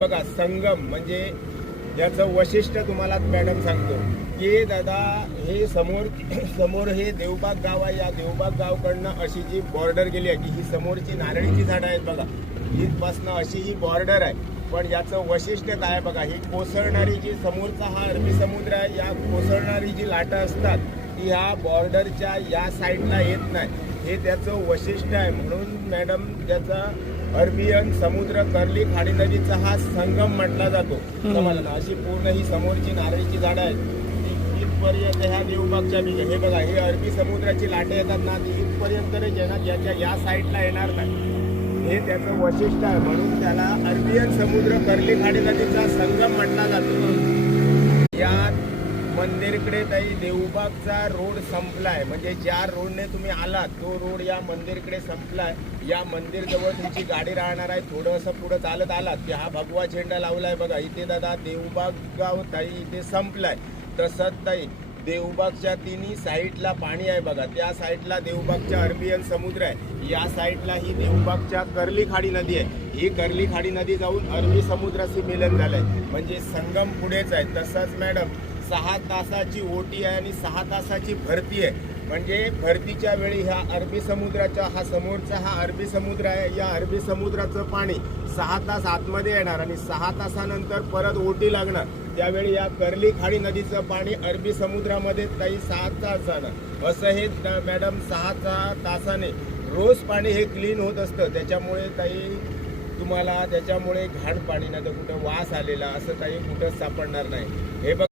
बघा संगम म्हणजे याचं वैशिष्ट्य तुम्हाला मॅडम सांगतो की दादा हे समोर हे देवबाग गाव आहे. या देवबाग गावकडनं अशी जी बॉर्डर गेली आहे की ही समोरची नारळीची झाडं आहेत बघा, इथपासनं अशी ही बॉर्डर आहे. पण याचं वैशिष्ट्य काय आहे बघा, ही कोसळणारी जी समोरचा हा अरबी समुद्र आहे, या कोसळणारी जी लाटा असतात ती ह्या बॉर्डरच्या या साईडला येत नाही. हे त्याचं वैशिष्ट्य आहे. म्हणून मॅडम त्याचा अरबियन समुद्र कर्ली खाडी नदीचा हा संगम म्हटला जातो. समजलं ना? अशी पूर्ण ही समोरची नारळीची झाडं आहेत ती इथपर्यंत ह्या देवबागच्या बिघे हे बघा, हे अरबी समुद्राची लाटे येतात ना, ती इथपर्यंत येणार, याच्या या साईडला येणार नाही. हे त्याचं वैशिष्ट्य आहे. म्हणून त्याला अरबियन समुद्र कर्ली खाडी नदीचा संगम म्हटला जातो. या मंदिरकडे ताई देवबागचा रोड संपलाय, म्हणजे ज्या रोडने तुम्ही आलात तो रोड या मंदिरकडे संपलाय. या मंदिर जवळ तुमची गाडी राहणार आहे. थोडंसं पुढे चालत आलात की हा भगवा झेंडा लावलाय बघा, इथे दादा देवबाग गाव ताई इथे संपलाय. तसंच ताई देवबागच्या तिन्ही साईडला पाणी आहे बघा, त्या साईडला देवबागच्या अरबियन समुद्र आहे, या साईडला ही देवबागच्या कर्ली खाडी नदी आहे. ही कर्ली खाडी नदी जाऊन अरबी समुद्राशी मिलन झालंय, म्हणजे संगम पुढेच आहे. तसंच मॅडम 6 तासाची ओटी आहे आणि 6 तासाची भरती आहे. म्हणजे भरतीच्या वेळी ह्या अरबी समुद्राच्या हा समोरचा हा अरबी समुद्र आहे, या अरबी समुद्राचं पाणी 6 तास आतमध्ये येणार आणि 6 तासानंतर परत ओटी लागणार. त्यावेळी या कर्ली खाडी नदीचं पाणी अरबी समुद्रामध्ये ताई 6 तासानं असं हे मॅडम 6 तासाने रोज पाणी हे क्लीन होत असतं. त्याच्यामुळे ताई तुम्हाला त्याच्यामुळे घाण पाणी नाही तर कुठं वास आलेला असं काही कुठं सापडणार नाही. हे बघ